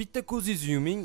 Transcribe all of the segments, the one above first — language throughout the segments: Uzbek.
Bitta ko'zingizni yuming,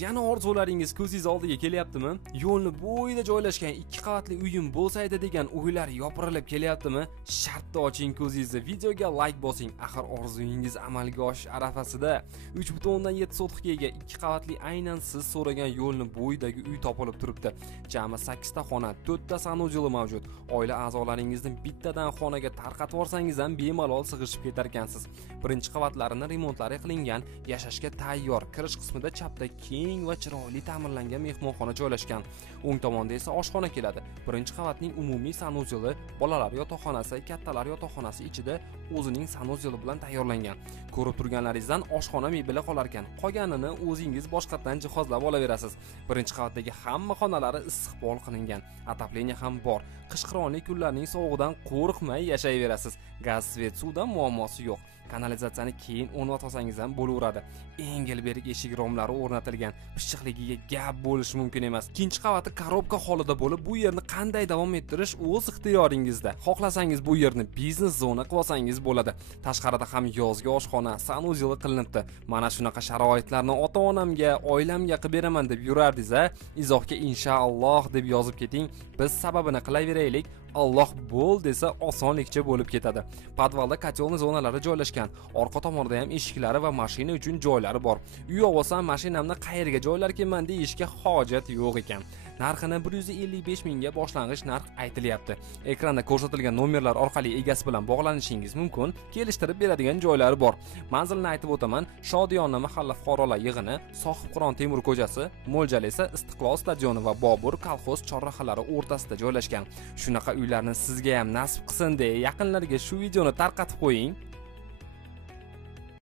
yana orzularingiz ko'zingiz oldiga kelyaptimi? Yo'lni bo'yida joylashgan 2 qavatli uyim bo'lsaydi degan o'ylar yopirilib kelyaptimi? Shartda oching ko'zingizni, videoga like bosing. Axir orzungiz amalga oshish arafasida. 3.7 sotixga ega 2 qavatli aynan siz so'ragan yo'lni bo'yidagi uy topilib turibdi. Jami 8 ta xona, 4 ta sanuzeli mavjud. Oila a'zolaringizni bittadan xonaga tarqatib olsangiz ham bemalol sig'ishib ketar ekansiz. Birinchi qavatlarini remontlari qilingan, yashashga tayyor. Kirish qismida chapda keng va chiroyli ta'mirlangan mehmonxona joylashgan. O'ng tomonda esa oshxona keladi. Birinchi qavatning umumiy sanuzeli, bolalar yotoqxonasi, kattalar yotoqxonasi ichida o'zining sanuzeli bilan tayyorlangan. Ko'rib turganlaringizdan oshxona mebeli qolar ekan. Qolganini o'zingiz boshqatdan jihozlab olaverasiz. Birinchi qavatdagi hamma xonalari istiqbol qilingan. Atapleniya ham bor. Qish-qironli kunlarning sovug'idan qo'rqmay yashayverasiz. Gaz, svet, suvdan muammosi yo'q. Kanalizatsiyani keyin o'rnatib olsangiz ham bo'laveradi. Engil-berik eshik romlari o'rnatilgan. Pishiqligiga gap bo'lishi mumkin emas. Ikkinchi qavati korobka holida bo'lib, bu yerni qanday davom ettirish o'z ixtiyoringizda. Xohlasangiz bu yerni biznes zona qilib olsangiz bo'ladi. Tashqarida ham yozgi oshxona, sanuzeli qilinibdi. Mana shunaqa sharoitlarni ota-onamga, oilamga qilib beraman deb yurardingiz-a? Izohga inshaalloh deb yozib keting. Biz sababini qilaveraylik. Alloh bo'l desa osonlikcha bo'lib ketadi. Podvalda kotelni zonalari joylashgan. Orqa tomonda ham eshiklari va mashina uchun joylari bor. Uy olsam mashinamni qayerga joylarkanman deyishga hojat yo'q ekan. Narxini 155 mingga boshlang'ich narx aytilyapti. Ekranda ko'rsatilgan nomerlar orqali egasi bilan bog'lanishingiz mumkin. Kelishtirib beradigan joylari bor. Manzilni aytib o'taman. Shodiyona mahalla fuqarolar yig'ini, Sohibqiron Temur ko'chasi, mo'ljal esa Istiqlol stadioni va Bobur kolxoz chorrahalari o'rtasida joylashgan. Shunaqa uylarni sizga ham nasib qilsin deb yaqinlarga shu videoni tarqatib qo'ying.